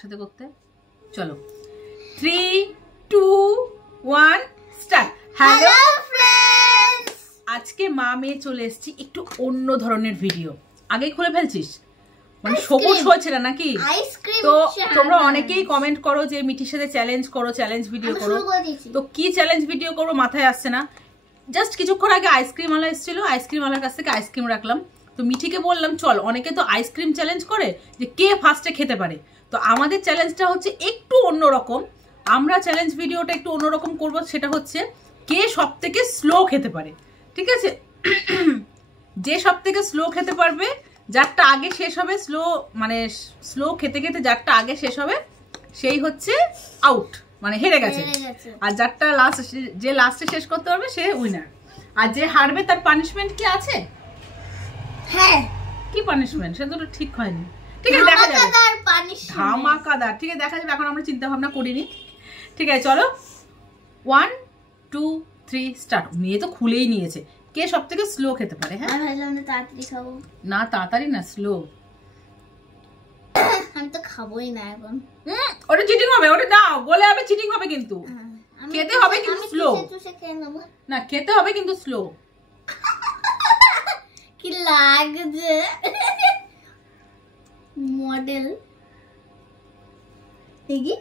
একসাথে করতে। চলো 3 2 1 স্টার্ট। হ্যালো ফ্রেন্ডস, আজকে মা মেয়ে চলে এসেছি একটু অন্য ধরনের ভিডিও। আগে খুলে ফেলছিস মানে সবুজ হয়েছে না নাকি? তো তোমরা অনেকেই কমেন্ট করো যে মিঠির সাথে চ্যালেঞ্জ করো, চ্যালেঞ্জ ভিডিও করো। তো কি চ্যালেঞ্জ ভিডিও করবো মাথায় আসছে না। জাস্ট কিছুক্ষণ আগে আইসক্রিম আলা এসেছিল, আইসক্রিম আলার কাছ থেকে আইসক্রিম রাখলাম। তো মিঠিকে বললাম চল, অনেকে তো আইসক্রিম চ্যালেঞ্জ করে যে কে ফার্স্টে খেতে পারে। তো আমাদের চ্যালেঞ্জটা হচ্ছে একটু অন্যরকম। আমরা চ্যালেঞ্জ ভিডিওটা একটু অন্যরকম করব, সেটা হচ্ছে কে সব থেকে স্লো খেতে পারে। ঠিক আছে? যে সব থেকে স্লো খেতে পারবে, যারটা আগে শেষ হবে, স্লো খেতে খেতে যারটা আগে শেষ হবে সেই হচ্ছে আউট, মানে হেরে গেছে। আর যারটা লাস্টে শেষ করতে পারবে সে উইনার। আর যে হারবে তার পানিশমেন্ট কি আছে? হ্যাঁ, কি পানিশমেন্ট সেটা তো ঠিক হয়নি। ঠিক আছে, দেখা যাবে। ধামাকাদার। ঠিক আছে, দেখা যাবে। এখন আমরা চিন্তা ভাবনা করিনি। ঠিক আছে, চলো 1 2 3 স্টার্ট। মেয়ে তো খুলেই নিয়েছে। কে সব থেকে স্লো খেতে পারে? হ্যাঁ, তাড়াতাড়ি খাবো না, তাড়াতাড়ি না, স্লো। আমি তো খাবোই না এখন। ওটা চিটিং হবে, ওটা দাও, বলে হবে চিটিং হবে, কিন্তু খেতে হবে কিন্তু স্লো না, খেতে হবে কিন্তু স্লো। কি লাগছে মডেল দেখি।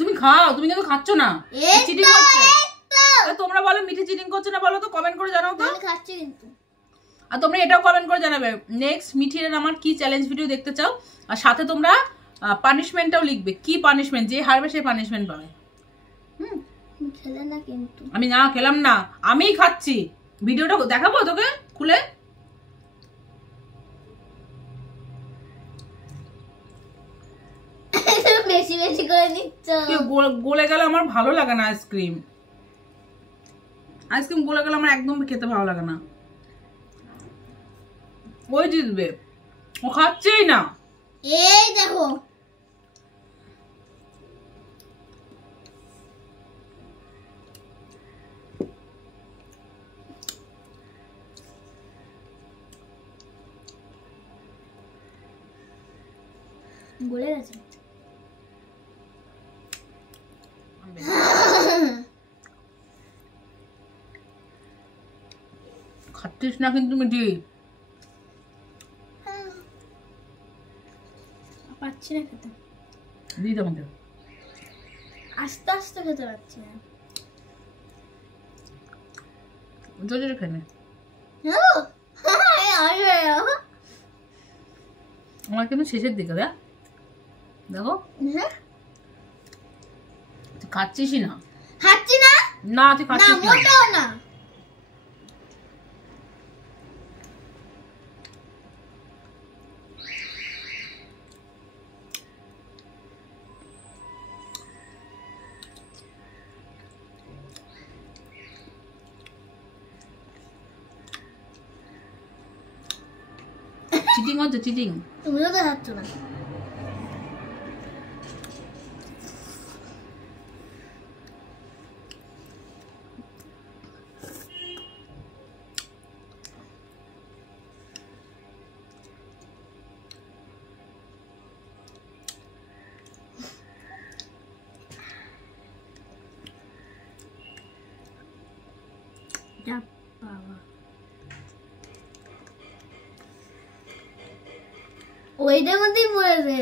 তুমি খাও, তুমি কিন্তু খাচ্ছ না, চিটিং হচ্ছে। তোমরা বলো মিঠি চিটিং করছে না, বলো তো, কমেন্ট করে জানাও তো। খাচ্ছি কিন্তু। আর তোমরা এটাও কমেন্ট করে জানাবে নেক্সট মিঠির আমার কি চ্যালেঞ্জ ভিডিও দেখতে চাও। আর সাথে তোমরা পানিশমেন্টটাও লিখবে, কি পানিশমেন্ট, যে হারবে সে পানিশমেন্ট পাবে। খেলে না কিন্তু। আমি না খেলাম না, আমিই খাচ্ছি। ভিডিওটা দেখাবো তোকে খুলে। বেশি বেশি করে নিচ্ছ। গলে গেলে আমার ভালো লাগে না আইসক্রিম। আইসক্রিম গলে গেলে আমার একদম খেতে ভালো লাগে না। ওই জিতবে, ও খাচ্ছেই না। এই দেখো, গলে গেছে। খাচ্ছিস না কিন্তু মিঠি। পাচ্ছি না খেতে। দিদি আমাদের আস্তে আস্তে খেতে পাচ্ছি না। জোরে খেলে আমার কিন্তু শেষের দিকে দেখো, তুই খাচ্ছিসই না। খাচ্ছি না না, তুই খাচ্ছিস না, মোটেও না। চিটিং হচ্ছে, চিটিং। তুমিও তো খাচ্ছ না। বাবা, ওইটার মধ্যেই পড়েছে।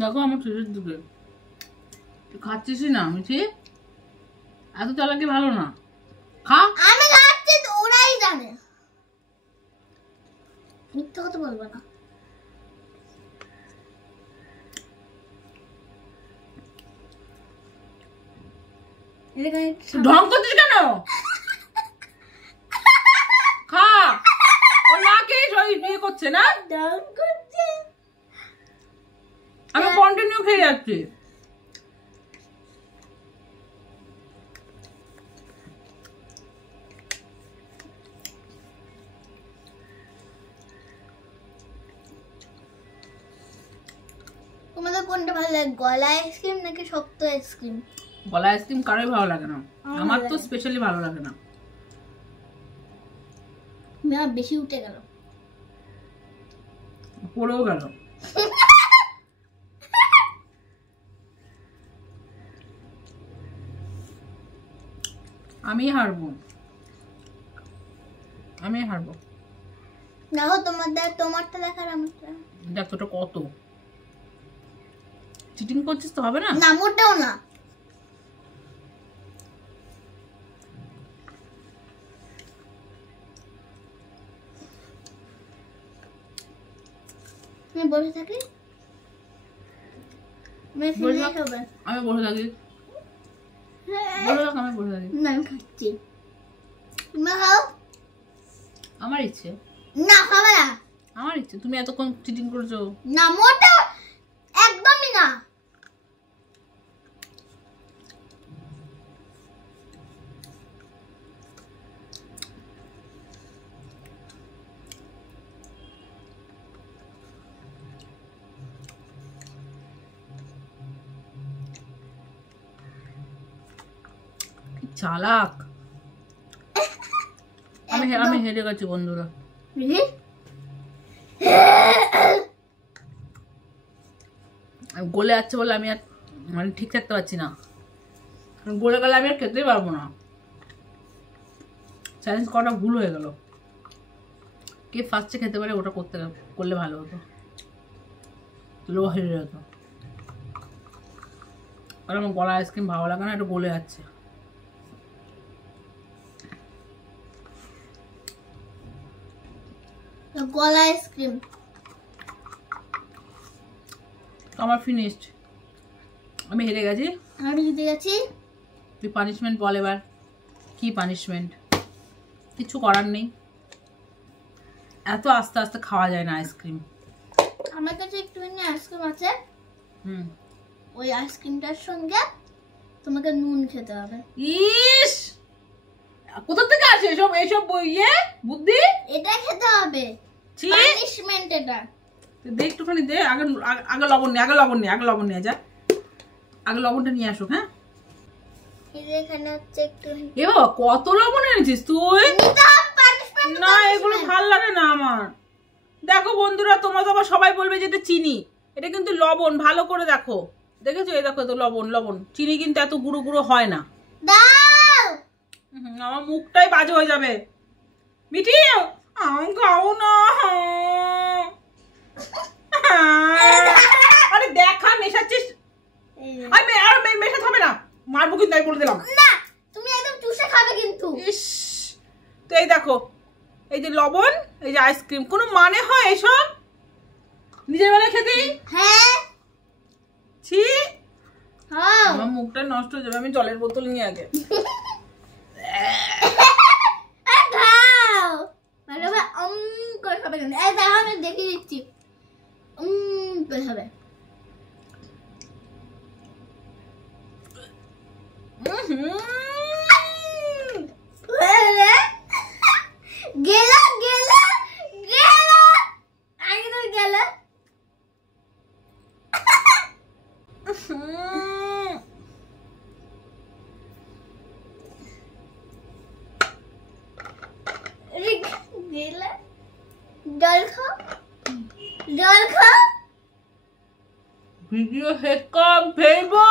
দেখো আমার শেষের দিকে। তুই খাচ্ছিসই না মিঠি, এত চালাকি ভালো না। খা। আমি খাচ্ছি, ওরাই জানে। মিথ্যা কথা বলবো না। ঢং করছিস কেন? খা। ও না খেয়ে বিয়ে করছে না, আমি কন্টিনিউ খেয়ে যাচ্ছি। তোমাদের কোনটা ভালো লাগে, গলা আইসক্রিম নাকি শক্ত আইসক্রিম? গলা আইসক্রিম কারোই ভালো লাগে না, আমার তো স্পেশালি ভালো লাগে না। না বেশি উঠে গেল, পড়েও গেল। আমি হারবো, আমি হারবো। দেখো তোমারটা দেখার আমারটা দেখ তোটা কত চিটিং করছিস তো, হবে না। না মোটেও না। আমি বসে থাকি, আমি বসে থাকি, বসে থাক, আমি বসে থাকি। না আমি খাচ্ছি, তুমি খাও। আমার ইচ্ছে না খাবে না, আমার ইচ্ছে। তুমি এতক্ষণ চিটিং করছো। না মোটেও, একদমই না। চালাক। আমি হেরে গেছি বন্ধুরা। গলে যাচ্ছে বলে আমি আর মানে ঠিক থাকতে পারছি না। গলে গেলে আমি আর খেতেই পারবো না। চ্যালেঞ্জ করাটা ভুল হয়ে গেল। কে ফার্স্টে খেতে পারে ওটা করলে ভালো হতো, লো হেরে যেত। আর আমার গলা আইসক্রিম ভালো লাগে না, একটু গলে যাচ্ছে। গলা আইসক্রিম আমার ফিনিশড। আমি হেরে গেছি। আমি জিতে গেছি। তুই পানিশমেন্ট বল এবার। কি পানিশমেন্ট? কিছু করার নেই, এত আস্তে আস্তে খাওয়া যায় না আইসক্রিম। আমার কাছে একটুখানি আইসক্রিম আছে, ওই আইসক্রিমটার সঙ্গে তোমাকে নুন খেতে হবে। ইস, কোথা থেকে আসে এসব ইয়ে বুদ্ধি? এটা খেতে হবে, পানিশমেন্ট এটা। দে একটুখানি দে। আগে লবণ নিয়ে যা। আগে লবণটা নিয়ে আসো। হ্যাঁ এখানে হচ্ছে একটু। এ বাবা, কত লবণ এনেছিস তুই? না এগুলো ভাল লাগে না আমার। দেখো বন্ধুরা, তোমরা তো আবার সবাই বলবে যে এটা চিনি, এটা কিন্তু লবণ। ভালো করে দেখো, দেখেছো? এই দেখো তো লবণ। চিনি কিন্তু এত গুঁড়ো গুঁড়ো হয় না। আমার মুখটাই বাজে হয়ে যাবে। মিঠি খাও না। আরে দেখা মেশাচ্ছিস। আর মেশাতে হবে না, মারবো কিন্তু। আমি বলে দিলাম না, তুমি একদম চুষে খাবে কিন্তু। ইস, তো এই দেখো, এই যে লবণ, এই যে আইসক্রিম, কোনো মানে হয় এসব নিজের বেলায় খেতে? হ্যাঁ ছি, হ্যাঁ। আমার মুখটা নষ্ট হয়ে যাবে। আমি জলের বোতল নিয়ে আগে। দেখিয়ে দিচ্ছি হবে। ভিডিও শেষ কর, ফেলবো।